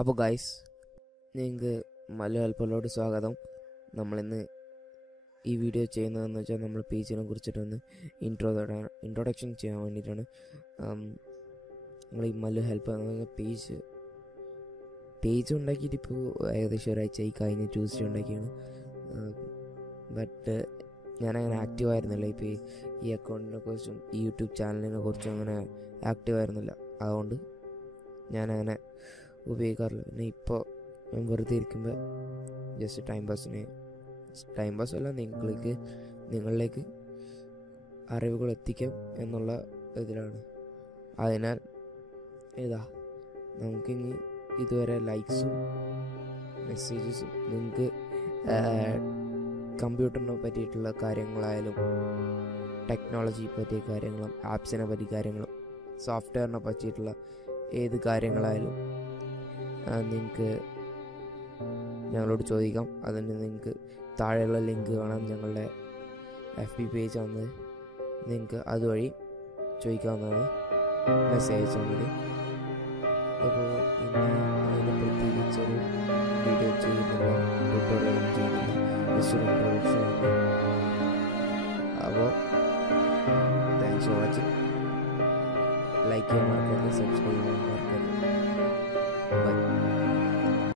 അപ്പോൾ ഗൈസ്, നിങ്ങൾക്ക് മലയാളപ്പോലോട് സ്വാഗതം. നമ്മളിന്ന് ഈ വീഡിയോ ചെയ്യുന്നതെന്ന് വെച്ചാൽ നമ്മൾ പേജിനെ കുറിച്ചിട്ടൊന്ന് ഇൻട്രൊഡക്ഷൻ ചെയ്യാൻ വേണ്ടിയിട്ടാണ്. നമ്മൾ ഈ മല്ലു ഹെൽപ്പ് എന്ന പേജ് ഉണ്ടാക്കിയിട്ട് ഇപ്പോൾ ഏകദേശം ഒരാഴ്ചയായി. കഴിഞ്ഞ ട്യൂസ്ഡേ ഉണ്ടാക്കിയാണ്. ബട്ട് ഞാനങ്ങനെ ആക്റ്റീവ് ആയിരുന്നില്ല. ഇപ്പോൾ ഈ അക്കൗണ്ടിനെ കുറിച്ചും ഈ യൂട്യൂബ് ചാനലിനെ കുറിച്ചും അങ്ങനെ ആക്റ്റീവ് ആയിരുന്നില്ല. അതുകൊണ്ട് ഞാനങ്ങനെ ഉപയോഗിക്കാറില്ല. പിന്നെ ഇപ്പോൾ ഞാൻ വെറുതെ ഇരിക്കുമ്പോൾ ജസ്റ്റ് ടൈം പാസ്സല്ല, നിങ്ങളിലേക്ക് അറിവുകൾ എത്തിക്കാം എന്നുള്ള ഇതിലാണ്. അതിനാൽ നമുക്കിനി ഇതുവരെ ലൈക്സും മെസ്സേജസും നിങ്ങൾക്ക് കമ്പ്യൂട്ടറിനെ പറ്റിയിട്ടുള്ള കാര്യങ്ങളായാലും ടെക്നോളജി പറ്റിയ കാര്യങ്ങളും ആപ്സിനെ പറ്റിയ കാര്യങ്ങളും സോഫ്റ്റ്വെയറിനെ പറ്റിയിട്ടുള്ള ഏത് കാര്യങ്ങളായാലും നിങ്ങൾക്ക് ഞങ്ങളോട് ചോദിക്കാം. അതിന് നിങ്ങൾക്ക് താഴെയുള്ള ലിങ്ക് കാണാം, ഞങ്ങളുടെ FB പേജ് ആണ്. നിങ്ങൾക്ക് അതുവഴി ചോദിക്കാവുന്നതാണ്, മെസ്സേജ് വേണ്ടി. അപ്പോൾ ഇന്ന് അതിന് പ്രത്യേകിച്ചൊരു വീഡിയോ ചെയ്യുന്നില്ല, ട്യൂട്ടോറിയലും ചെയ്യുന്നില്ല, ജസ്റ്റ് ഒരു ഇൻട്രൊഡക്ഷൻ ഉണ്ട്. അപ്പോൾ താങ്ക്സ് ഫോർ വാച്ചിങ്. ലൈക്ക് ചെയ്യാൻ മറക്കരുത്, സബ്സ്ക്രൈബ് ചെയ്യാൻ മറക്കരുത്. ബൈ.